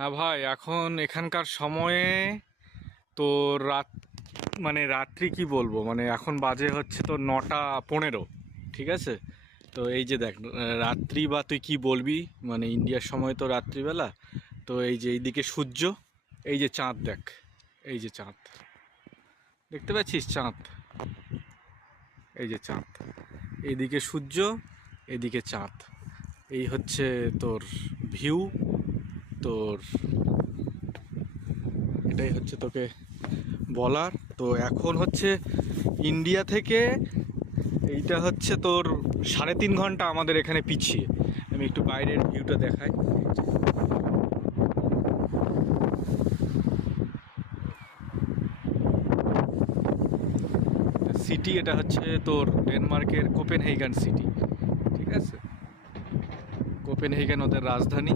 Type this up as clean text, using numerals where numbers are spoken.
হ্যাঁ ভাই, এখন এখানকার সময়ে তো রাত মানে রাত্রি কি বলবো, মানে এখন বাজে হচ্ছে তো 9টা 15। ঠিক আছে, তো এই যে দেখ, রাত্রি বা তুই কি বলবি, মানে ইন্ডিয়ার সময় তো রাত্রিবেলা। তো এই যে এইদিকে সূর্য, এই যে চাঁদ দেখ, এই যে চাঁদ দেখতে পাচ্ছিস, চাঁদ, এই যে চাঁদ, এইদিকে সূর্য, এদিকে চাঁদ, এই হচ্ছে তোর ভিউ, তোর এটাই হচ্ছে তোকে বলার। তো এখন হচ্ছে ইন্ডিয়া থেকে এইটা হচ্ছে তোর 3.5 ঘন্টা আমাদের এখানে পিছিয়ে। আমি একটু বাইরের ভিউটা দেখাই। সিটি এটা হচ্ছে তোর ডেনমার্কের কোপেনহেগেন সিটি। ঠিক আছে, কোপেনহেগেন ওদের রাজধানী।